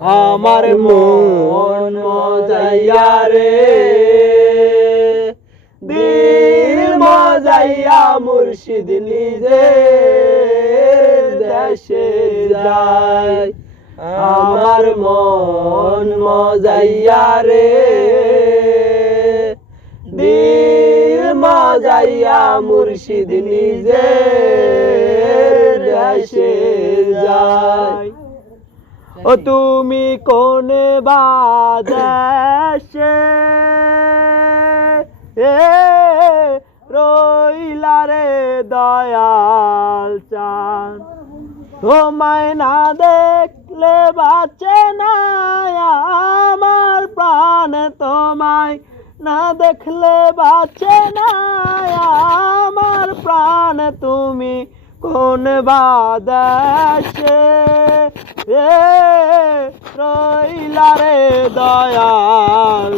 আমার মন মজাইয়া রে দিল মজাইয়া মুর্শিদ নিজে দেশে যায় আমার মন মজাইয়া রে দিল মজাইয়া মুর্শিদ নিজে দেশে যায় ও তুমি কোন বাদেশে রইলা রে দয়াল চাঁদ তোমায় না দেখলে বাঁচে না আমার প্রাণ তোমায় না দেখলে বাঁচে না আমার প্রাণ তুমি কোন বাদেশে রইলা রে দয়াল